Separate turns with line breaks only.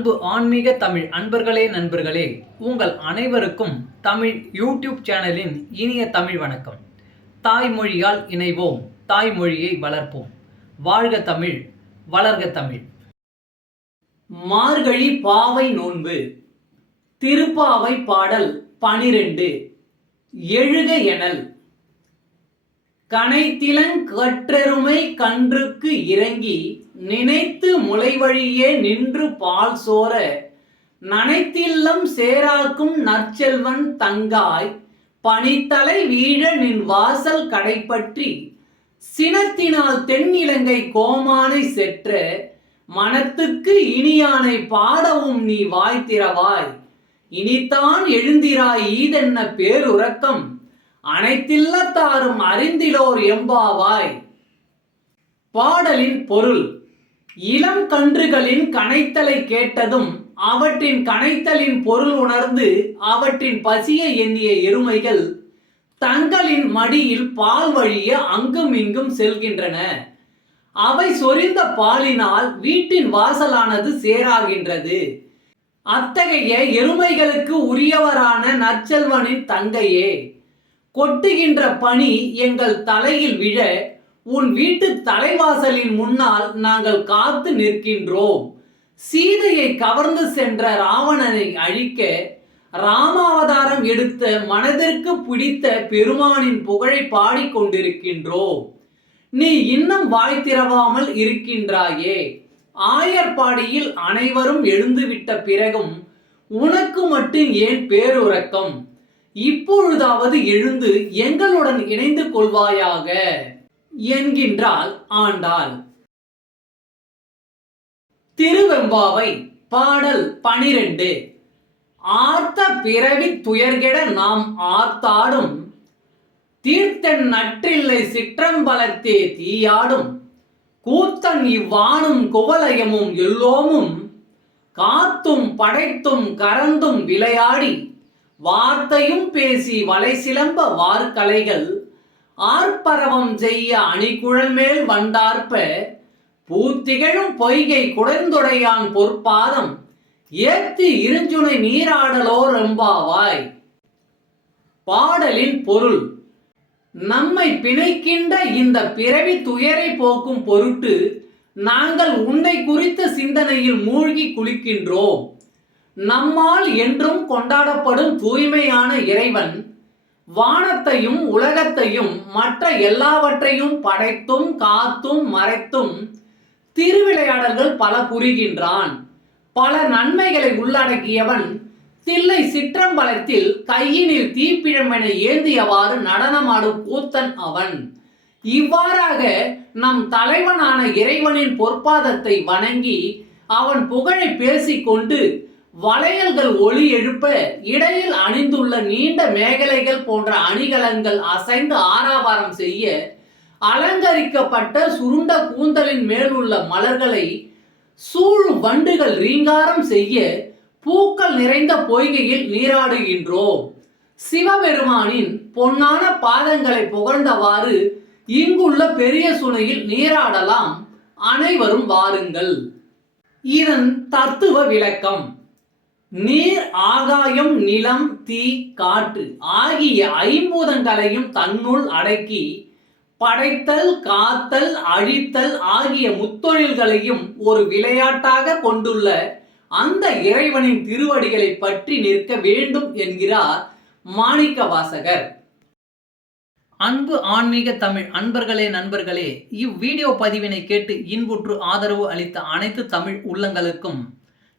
அன்பு ஆன்மீக தமிழ் அன்பர்களே நண்பர்களே உங்கள் அனைவருக்கும் தமிழ் யூடியூப் சேனலின் இனிய தமிழ் வணக்கம். தாய்மொழியால் இணைவோம் தாய்மொழியை வளர்ப்போம். வாழ்க தமிழ் வளர்க தமிழ். மார்கழி பாவை நோன்பு திருப்பாவை பாடல் பனிரெண்டு எழுக எனல். கனைத்திலங் கற்றெருமை கன்றுக்கு இறங்கி நினைத்து முளைவழியே நின்று பால் சோர நனைத்தில்லம் சேராக்கும் நற்செல்வன் தங்காய் பனித்தலை வீழ நின் வாசல் கடைப்பற்றி சினத்தினால் தென்னிலங்கை கோமானை செற்ற மனத்துக்கு இனியானை பாடவும் நீ வாய்த்திரவாய் இனித்தான் எழுந்திராய் ஈதென்ன பேருறக்கம் அனைத்தில்லத்தாரும் அறிந்திலோர் எம்பாவாய். பாடலின் பொருள் இளம் கன்றுகளின் கனைத்தலை கேட்டதும் அவற்றின் கனைத்தலின் பொருள் உணர்ந்து அவற்றின் பசியை எண்ணிய எருமைகள் தங்களின் மடியில் பால் வழிய அங்கும் இங்கும் செல்கின்றன. அவை சொரிந்த பாலினால் வீட்டின் வாசலானது சேராகின்றது. அத்தகைய எருமைகளுக்கு உரியவரான நற்செல்வனின் தங்கையே கொட்டுகின்ற பனி எங்கள் தலையில் விழ உன் வீட்டு தலைவாசலின் முன்னால் நாங்கள் காத்து நிற்கின்றோம். சீதையை கவர்ந்து சென்ற ராவணனை அழிக்க ராமாவதாரம் எடுத்த மனதிற்கு பிடித்த பெருமானின் புகழை பாடிக்கொண்டிருக்கின்றோம் நீ இன்னும் வாய் திறவாமல் இருக்கின்றாயே. ஆயர்பாடியில் அனைவரும் எழுந்துவிட்ட பிறகும் உனக்கு மட்டும் ஏன் பேருறக்கம்? இப்பொழுதாவது எழுந்து எங்களுடன் இணைந்து கொள்வாயாக. என்கின்றால் ஆண்டாள். திருவெம்பாவை பாடல் பனிரெண்டு. ஆர்த்த பிறவி துயர்கெட நாம் ஆர்த்தாடும். தீர்த்தன் நற்றில்லை சிற்றம்பலத்தே தீயாடும். கூத்தன் இவ்வானும் குவலயமும் எல்லோமும். காத்தும் படைத்தும் கரந்தும் விளையாடி. வார்த்தையும் பேசி வலை சிலம்ப வார்கலைகள் ஆர்ப்பரவம் செய்ய அணிகுழல் மேல் வண்டார்ப்ப பூத்திகழும் பொய்கை குடந்துடையான் பொற்பாதம் ஏத்தி இருஞ்சுனை நீராடலோ எம்பாவாய் பாடலின் பொருள் நம்மை பிணைக்கின்ற இந்த பிறவி துயரை போக்கும் பொருட்டு நாங்கள் உன்னை குறித்த சிந்தனையில் மூழ்கி குளிக்கின்றோம். நம்மால் என்றும் கொண்டாடப்படும் தூய்மையான இறைவன் வானத்தையும் உலகத்தையும் மற்ற எல்லாவற்றையும் படைத்தும் காத்தும் மறைத்தும் திருவிளையாடல்கள் பல புரிகின்றான். பல நன்மைகளை உள்ளடக்கியவன் தில்லை சிற்றம்பலத்தில் கையினில் தீப்பிழமென ஏந்தியவாறு நடனமாடும் கூத்தன் அவன். இவ்வாறாக நம் தலைவனான இறைவனின் பொற்பாதத்தை வணங்கி அவன் புகழை பேசிக்கொண்டு வளையல்கள் ஒளி எழுப்ப இடையில் அணிந்துள்ள நீண்ட மேகலைகள் போன்ற அணிகலன்கள் அசைந்து ஆராவாரம் செய்ய அலங்கரிக்கப்பட்ட சுருண்ட கூந்தலின் மேலுள்ள மலர்களை சூழ் வண்டுகள் ரீங்காரம் செய்ய பூக்கள் நிறைந்த பொய்கையில் நீராடுகின்றோம். சிவபெருமானின் பொன்னான பாதங்களை புகழ்ந்தவாறு இங்குள்ள பெரிய சுனையில் நீராடலாம். அனைவரும் வாருங்கள். இதன் தத்துவ விளக்கம். நீர் ஆகாயம் நிலம் தீ காற்று ஆகிய ஐம்பூதங்களையும் தன்னுள் அடக்கி படைத்தல் காத்தல் அழித்தல் ஆகிய முத்தொழில்களையும் ஒரு விளையாட்டாக கொண்டுள்ள அந்த இறைவனின் திருவடிகளை பற்றி நிற்க வேண்டும் என்கிறார் மாணிக்க வாசகர் அன்பு ஆன்மீக தமிழ் அன்பர்களே நண்பர்களே இவ்வீடியோ பதிவினை கேட்டு இன்புற்று ஆதரவு அளித்த அனைத்து தமிழ் உள்ளங்களுக்கும்